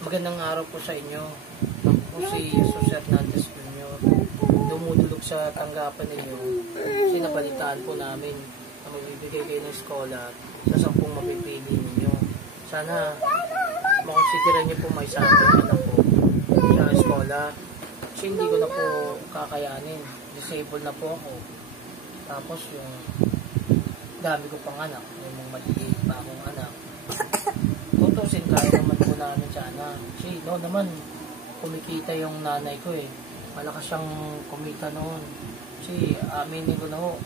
Magandang araw po sa inyo. Ako po si Jesus Hernandez Jr. Dumudulog sa tanggapan ninyo. Sinabalitaan po namin na magbibigay kayo ng eskola sa 10 mapipili ninyo. Sana makonsideran niyo po may sa akin anak ko sa eskola. Kasi hindi ko na po kakayanin. Disabled na po ako. Tapos yung dami ko pang anak. Yung mga maliit pa akong anak. Tutusin kaya naman po namin sana. Kasi noon naman, kumikita yung nanay ko eh. Malakas siyang kumita noon. Kasi aminin ko na ho,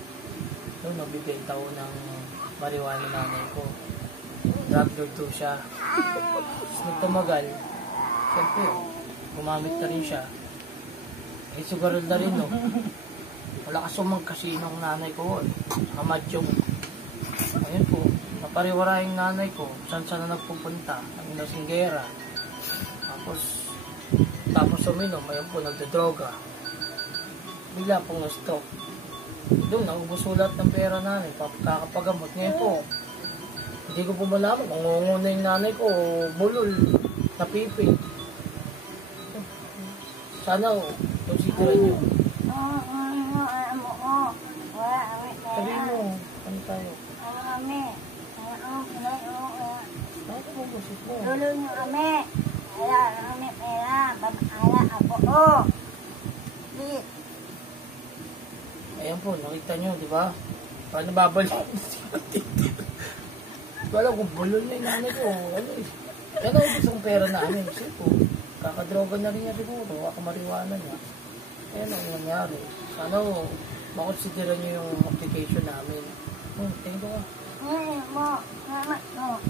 noon nagbibenta ko ng marijuana nanay ko. Drug lord to siya. Tapos nung tumagal, siyempre, gumamit na rin siya. Eh, sugarol na rin no. Malakas umang kasinong nanay ko. Kamadyong. Ayun po. Napariwara yung nanay ko, saan na nagpupunta, ang inasinggera. Tapos uminom, ayun po, nagdodroga. Bigla pong na-stop. Doon, naubos ulat ng pera nanay, kakapagamot. Ngayon po, hindi ko po malaman, mangunguna yung nanay ko, bulol, napipi. Sana, consideran nyo. Sabihin mo, ano tayo? Dulu nyo kami. Wala kami pera. Babahala ako. Oh. Please. Ayan po, nakita nyo, di ba? Paano babalik? Wala kung bulol na yung nanay ko. Ano eh. Kaya naubos ang pera namin. Kasi po, kakadroga na rin niya siguro. Kakamariwana niya. Ayan ang nangyari. Sana o, makonsideran nyo yung application namin. Tingin ko ka. Mo. Mama. No.